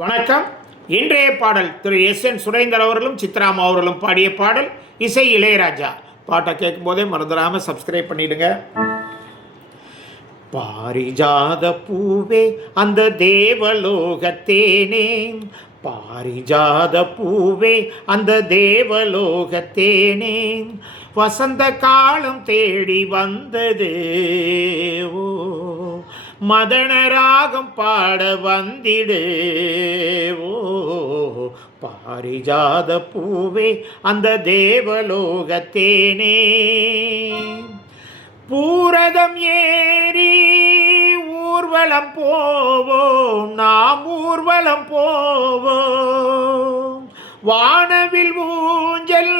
வணக்கம். இன்றைய பாடல் திரு எஸ்.என். சுரேந்தர் அவர்களும் சித்ராமா அவர்களும் பாடிய பாடல். இசை இளையராஜா. பாட்டை கேட்கும் போதே மறந்துடாமல் சப்ஸ்கிரைப் பண்ணிடுங்க. பாரிஜாத பூவே அந்த தேவலோகத்தேனே, பாரிஜாத பூவே அந்த தேவலோகத்தேனே, வசந்த காலம் தேடி வந்தது ஓ, மதன ராகம் பாட வந்திடு ஓ, பாரிஜாத பூவே அந்த தேவலோகத்தேனே. பூரதம் ஏறி ஊர்வலம் போவோம், நாம் ஊர்வலம் போவோம், வானவில் ஊஞ்சல்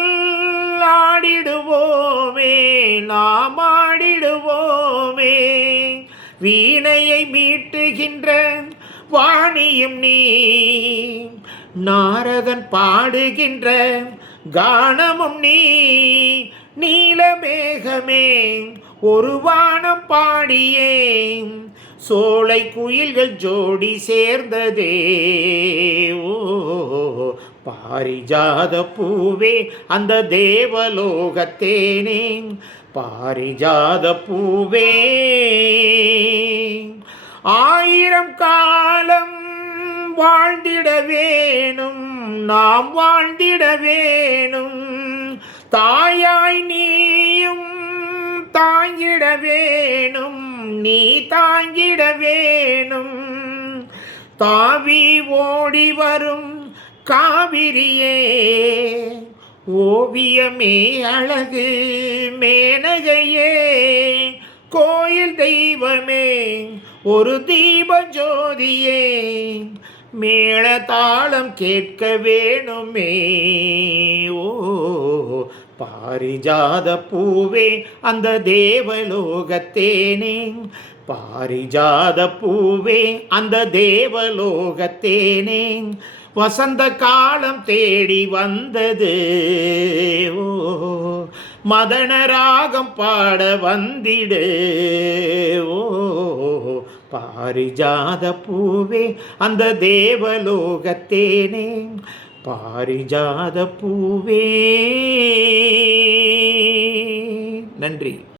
ஆடிடுவோமே, நாம் ஆடிடுவோமே, வீணையை மீட்டுகின்ற வாணியும் நீ, நாரதன் பாடுகின்ற கானமும் நீ, நீலமேகமே ஒரு வானம் பாடியே, சோலை குயில்கள் ஜோடி சேர்ந்ததே ஓ, பாரிஜாத பூவே அந்த தேவலோகத்தேனே, பாரிஜாத பூவே. ஆயிரம் காலம் வாழ்ந்திட வேணும், நாம் வாழ்ந்திட வேணும், தாயாய் நீயும் தாங்கிட வேணும், நீ தாங்கிட வேணும், தாவி ஓடி வரும் காவிரியே, ஓவியமே அழகு மேனகையே, கோயில் தெய்வமே ஒரு தீப ஜோதியே, மேள தாளம் கேட்க வேணுமே ஓ, பாரிஜாத பூவே அந்த தேவலோகத்தேனே, பாரிஜாத பூவே அந்த தேவலோகத்தேனே, வசந்த காலம் தேடி வந்தது ஓ, மதன ராகம் பாட வந்திடு ஓ, பாரிஜாத பூவே அந்த தேவலோகத்தேனே, பாரிஜாத பூவே. நன்றி.